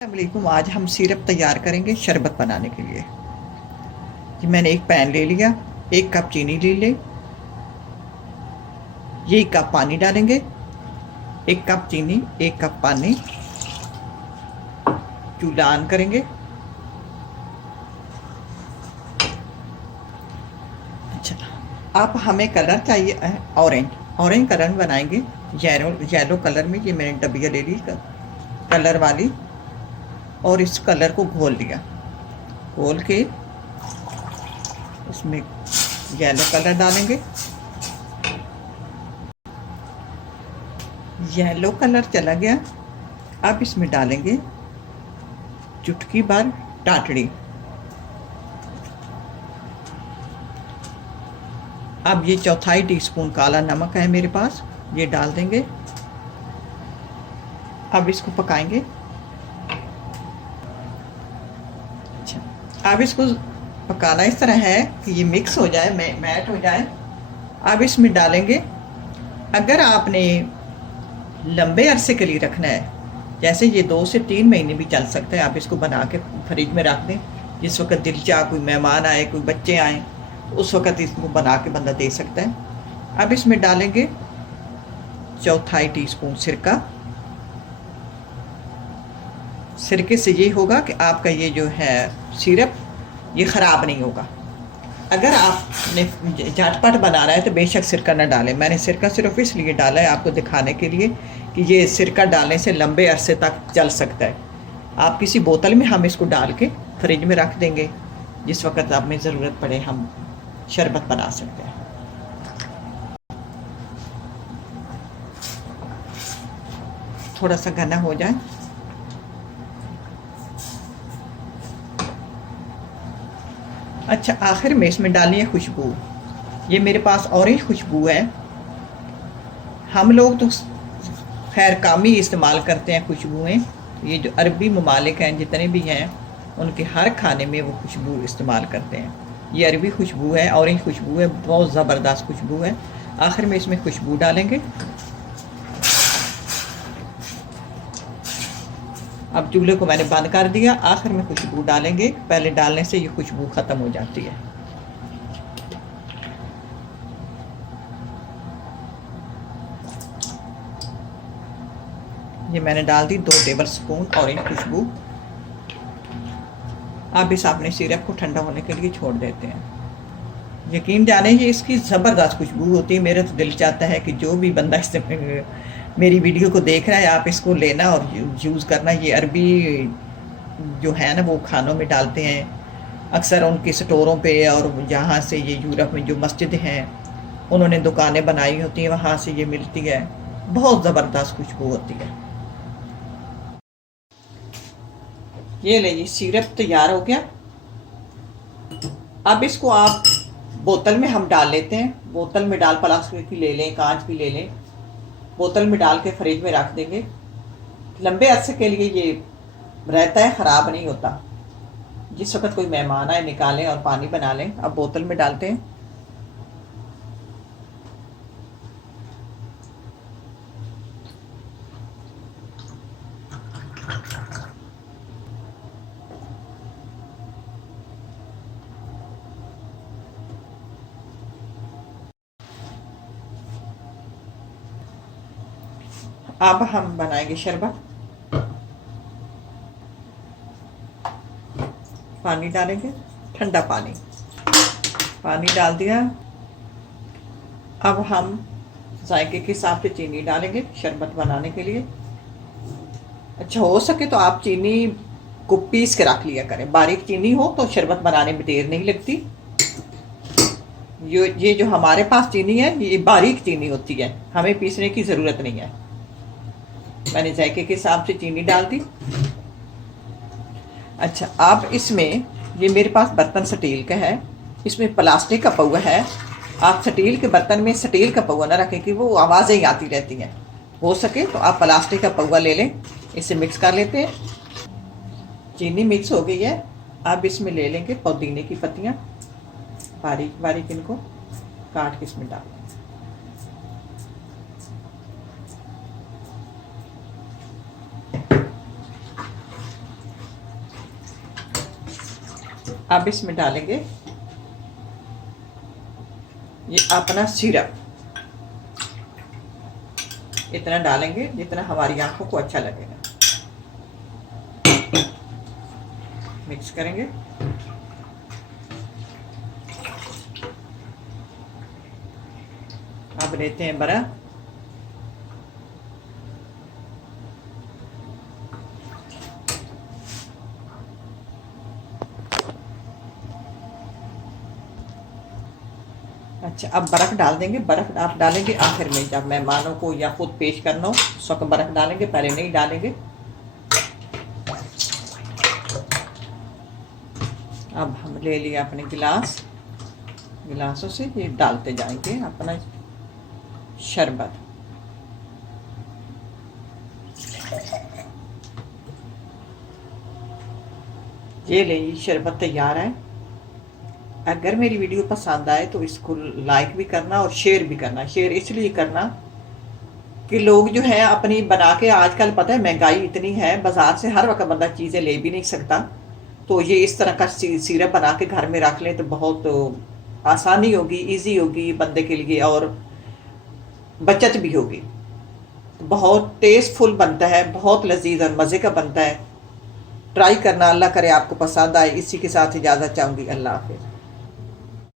अस्सलामुअलैकुम। आज हम सिरप तैयार करेंगे शरबत बनाने के लिए। कि मैंने एक पैन ले लिया, 1 कप चीनी ले ले, ये कप पानी डालेंगे। 1 कप चीनी, 1 कप पानी। चूल्हा ऑन करेंगे। अच्छा, आप हमें कलर चाहिए ऑरेंज। ऑरेंज कलर में बनाएंगे। येलो कलर में ये मैंने डबिया ले ली कलर वाली, और इस कलर को घोल लिया। घोल के इसमें येलो कलर डालेंगे। येलो कलर चला गया। अब इसमें डालेंगे चुटकी भर टाटड़ी। अब ये 1/4 टीस्पून काला नमक है मेरे पास, ये डाल देंगे। अब इसको पकाएंगे। अच्छा, अब इसको पकाना इस तरह है कि ये मिक्स हो जाए, मैट हो जाए। अब इसमें डालेंगे, अगर आपने लंबे अरसे के लिए रखना है, जैसे ये 2 से 3 महीने भी चल सकता है, आप इसको बना के फ्रिज में रख दें। जिस वक्त दिल चाह कोई मेहमान आए, कोई बच्चे आए, उस वक्त इसको बना के बंदा दे सकता है। अब इसमें डालेंगे 1/4 टीस्पून सिरका। सिरके से ये होगा कि आपका ये जो है सिरप ये ख़राब नहीं होगा। अगर आपने झटपट बनाना है तो बेशक सिरका ना डालें। मैंने सिरका सिर्फ इसलिए डाला है आपको दिखाने के लिए कि ये सिरका डालने से लंबे अरसे तक चल सकता है। आप किसी बोतल में हम इसको डाल के फ्रिज में रख देंगे, जिस वक्त आप में ज़रूरत पड़े हम शरबत बना सकते हैं। थोड़ा सा घना हो जाए। अच्छा, आखिर में इसमें डालिए खुशबू। ये मेरे पास ऑरेंज खुशबू है। हम लोग तो खैर कम ही इस्तेमाल करते हैं खुशबुएँ। ये जो अरबी ममालिक हैं जितने भी हैं, उनके हर खाने में वो खुशबू इस्तेमाल करते हैं। ये अरबी खुशबू है, ऑरेंज खुशबू है, बहुत ज़बरदस्त खुशबू है। आखिर में इसमें खुशबू डालेंगे। अब चूल्हे को मैंने बंद कर दिया। आखिर में खुशबू डालेंगे। पहले डालने से ये खुशबू ख़त्म हो जाती है। ये मैंने डाल दी 2 टेबल स्पून ऑरेंज खुशबू। अब इस अपने सिरप को ठंडा होने के लिए छोड़ देते हैं। यकीन जाने ये इसकी ज़बरदस्त खुशबू होती है। मेरा तो दिल चाहता है कि जो भी बंदा इस मेरी वीडियो को देख रहा है, आप इसको लेना और यूज़ करना। ये अरबी जो है ना, वो खानों में डालते हैं अक्सर उनके स्टोरों पे, और जहाँ से ये यूरोप में जो मस्जिद हैं उन्होंने दुकानें बनाई होती हैं, वहाँ से ये मिलती है। बहुत ज़बरदस्त खुशबू होती है। ये ले, ये सिरप तैयार हो गया। अब इसको आप बोतल में हम डाल लेते हैं। बोतल में डाल, प्लास्टिक की ले लें, कांच की ले लें, बोतल में डाल के फ्रिज में रख देंगे। लंबे अरसे के लिए ये रहता है, ख़राब नहीं होता। जिस वक्त कोई मेहमान आए निकालें और पानी बना लें। अब बोतल में डालते हैं। अब हम बनाएंगे शरबत। पानी डालेंगे, ठंडा पानी। पानी डाल दिया। अब हम जायके के हिसाब से चीनी डालेंगे शरबत बनाने के लिए। अच्छा, हो सके तो आप चीनी को पीस के रख लिया करें। बारीक चीनी हो तो शरबत बनाने में देर नहीं लगती। ये जो हमारे पास चीनी है, ये बारीक चीनी होती है, हमें पीसने की ज़रूरत नहीं है। मैंने जायके के हिसाब से चीनी डाल दी। अच्छा, आप इसमें, ये मेरे पास बर्तन स्टील का है, इसमें प्लास्टिक का पौवा है। आप स्टील के बर्तन में स्टील का पौवा ना रखें कि वो आवाज़ें ही आती रहती हैं। हो सके तो आप प्लास्टिक का पौवा ले लें। इसे मिक्स कर लेते हैं। चीनी मिक्स हो गई है। अब इसमें ले लेंगे पुदीने की पत्तियाँ, बारीक बारीक इनको काट के इसमें डाल दें। अब इसमें डालेंगे ये अपना सिरप, इतना डालेंगे जितना हमारी आंखों को अच्छा लगेगा। मिक्स करेंगे। अब लेते हैं बर्फ। अच्छा, अब बर्फ डाल देंगे। बर्फ आप डालेंगे आखिर में, जब मेहमानों को या खुद पेश करना हो उस वक्त बर्फ डालेंगे, पहले नहीं डालेंगे। अब हम ले लिया अपने गिलास, गिलासों से ये डालते जाएंगे अपना शरबत। ये लीजिए शरबत तैयार है। अगर मेरी वीडियो पसंद आए तो इसको लाइक भी करना और शेयर भी करना। शेयर इसलिए करना कि लोग जो है अपनी बना के, आजकल पता है महंगाई इतनी है, बाजार से हर वक्त बंदा चीज़ें ले भी नहीं सकता, तो ये इस तरह का सिरप बना के घर में रख लें तो बहुत आसानी होगी, इजी होगी बंदे के लिए, और बचत भी होगी। बहुत टेस्टफुल बनता है, बहुत लजीज और मज़े का बनता है। ट्राई करना, अल्लाह करे आपको पसंद आए। इसी के साथ इजाज़त चाहूँगी। अल्लाह हाफिज़।